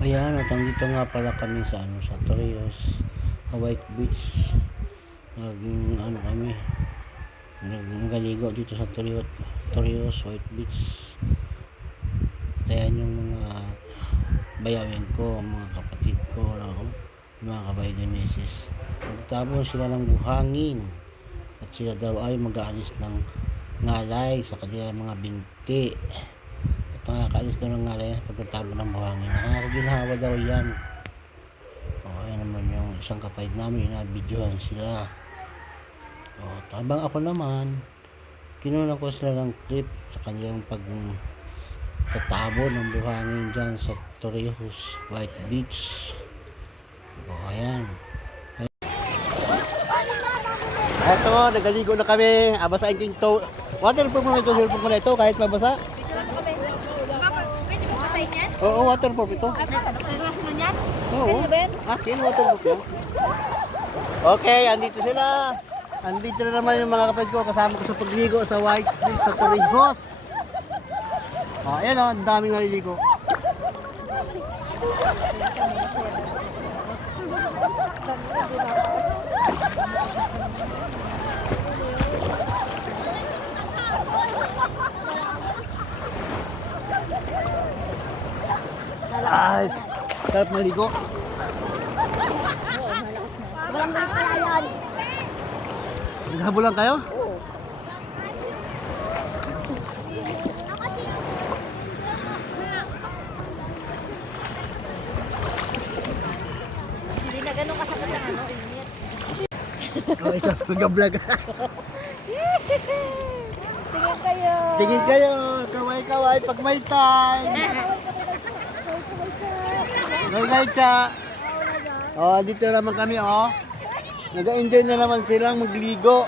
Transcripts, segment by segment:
Ayan, at andito nga pala kami sa sa Torrijos, White Beach. Kami, nagaligo dito sa Torrijos, White Beach. At ayan yung mga bayawin ko, mga kapatid ko, mga kabaydoneses. Nagtabon sila ng buhangin at sila daw ay mag-aalis ng ngalay sa kanilang mga binti. At nakakaalis daw ng ngalay pagkatapon ng buhangin. Nakakaginhawa daw yan. Ayan naman yung isang kapatid namin, inabidyohan sila. Habang ako naman, kinuha ko sila ng clip sa kanilang pagtatabo ng buhangin dyan sa Torrijos, White Beach. Ayan. Eto, nagaligo na kami. Basahin ko yung waterproof mo na ito, silproof mo na ito, kahit mabasa. Oo, waterproof ito. Oo. Akin, waterproof yan. Okay, andito sila. Andito na naman yung mga kapatid ko. Kasama ko sa pagligo sa White Beach sa Torrijos. Ayan o, ang daming naliligo. Ay, sarap maligo. Naghabulan kayo? Oo. Hindi na ganun kasakit ang init. Ito, nag-vlog. Tingin kayo. Tingin kayo, kaway-kaway pag may time. Gay-gay-cha. Dito naman kami, Nag-enjoy na naman silang magligo.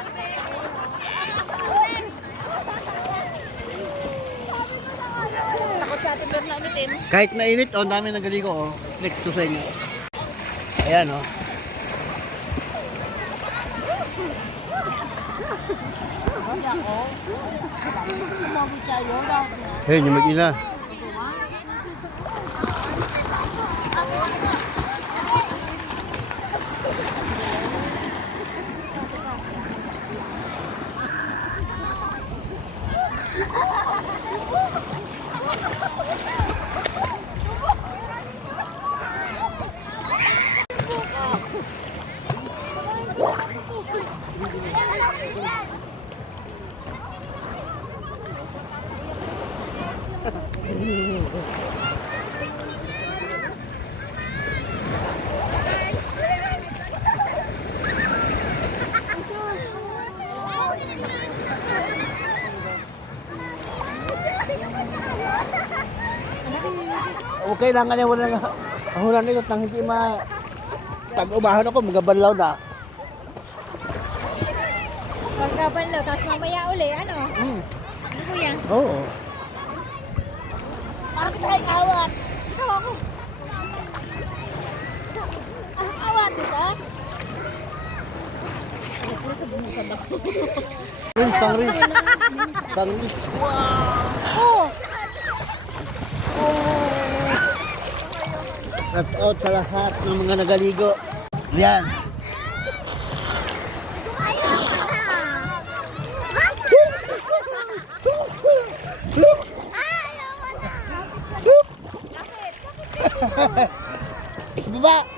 Takot sa atin doon na umitin. Kahit mainit, ang dami nagligo, Next to sa inyo. Ayan, Ayun, yung mag-ina. Okay lang nga wala nga. Ahulan nito tang hindi tag-ubahan ako, magabanlaw na. Pagkabanlaw, tapos mamaya uli, ano? Ano po yan? Oo. Parang tayo awat. Ikaw ako. Awat, diba? Pang-rich. Pang-rich. Oh! Shout out sa lahat ng mga nagaligo. Yan. Baba.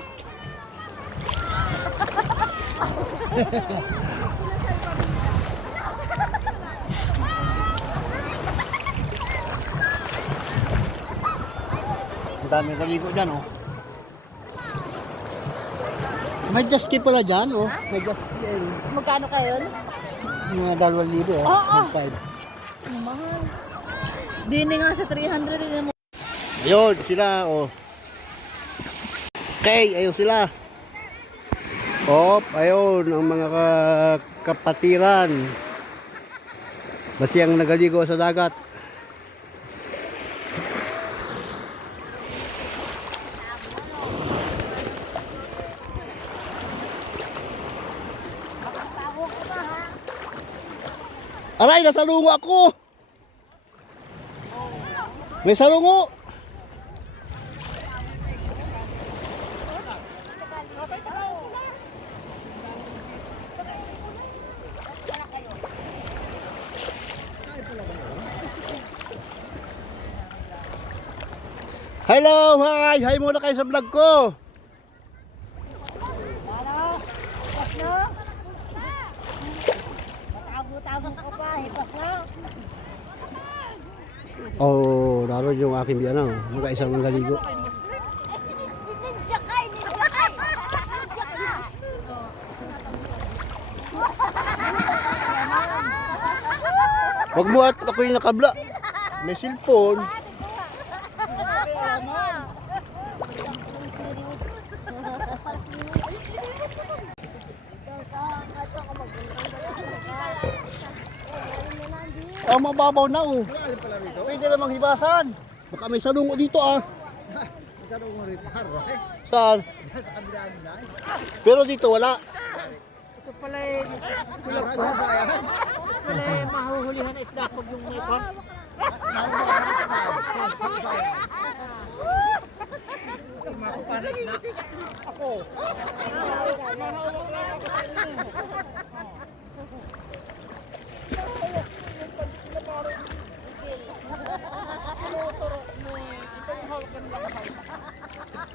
Ang dami nagaligo dyan, May just ski pala dyan, May just ski. Magkano kayo? Mga 2,000, Oo. 5. Mahal. Dini nga sa 300 din mo. Ayun, sila, Okay, ayun sila. Ayun, ang mga kapatiran. Basta ang nagaligo sa dagat. Aray, nasalungo ako! May salungo! Hello, hi! Hi muna kayo sa vlog ko. Oh, naroon yung aking biyana. Mag-isang manggaligo. Wag mo at ako yung nakabla. May cellphone. Oh, mababaw na oh. Pwede namang hibasan. Baka may salungo dito ah. Sarong rito, right? Saan? Sa kabilaan na. Pero dito wala. Ito pala eh, pala eh, mahuhulihan na isda pag yung may kon.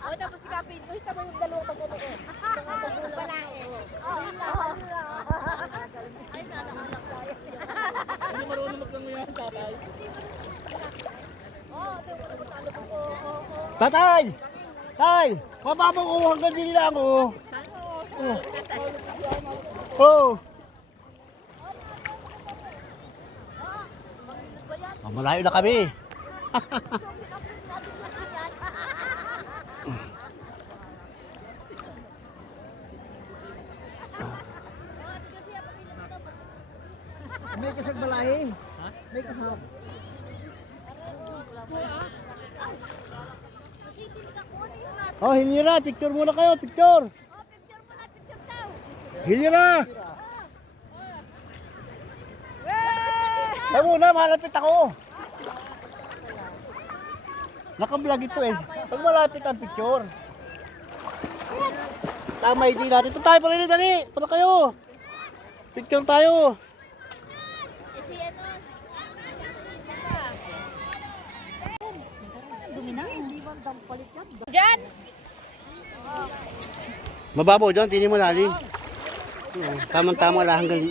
O, tapos sikapin. Uy, tama yung dalawang pag-ano ko. Hindi marunong maglangoy ang tatay. Tatay! Tay! Mababaw oh, hanggang din lang oh. Oh. Oh, malayo na kami. May kasag balahi. May kasag. Oh, Hilira, picture muna kayo, picture. Hilira. Ay muna, malapit ako. Naka-vlog ito eh. Pag malapit ang picture. Tama, hindi natin. Ito tayo, pala dali. Para kayo. Picture tayo. Dumi na. Diyan! Mababaw dyan, tinin mo lalim. Tamang-tama lang hanggang...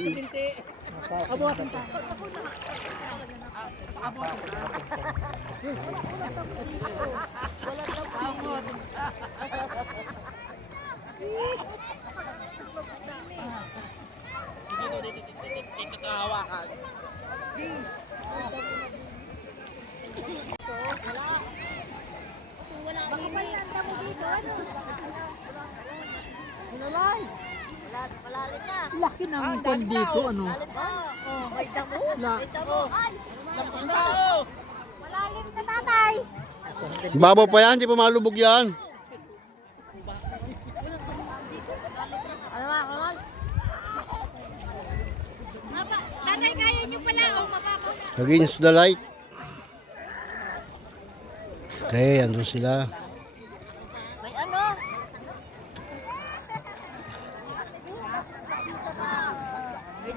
Dito kahawakan. Baka malanda mo dito, ano? Malalim na. Laki ng kon dito, ano? May damo. La- May damo. Ay! Malalim ka, tatay. Babaw pa yan, di pa malubog yan. Tatay, kaya nyo pala. O, mababaw na. Against the light. Okay, andun sila. May ano?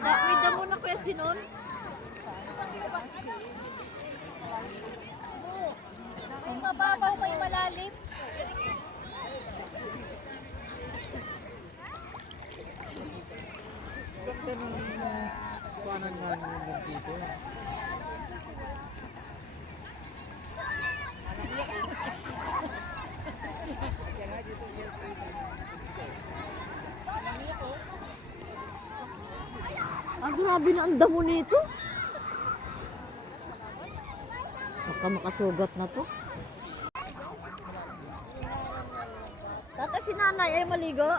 May damo na kuya sinon. May mababaw, may malalim. Ganda nung kuwanan nga nung dito. Ang grabe na ang damo nito. Baka makasugat na to. Tata, si nanay ay maligo.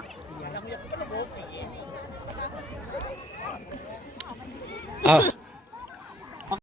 Ah.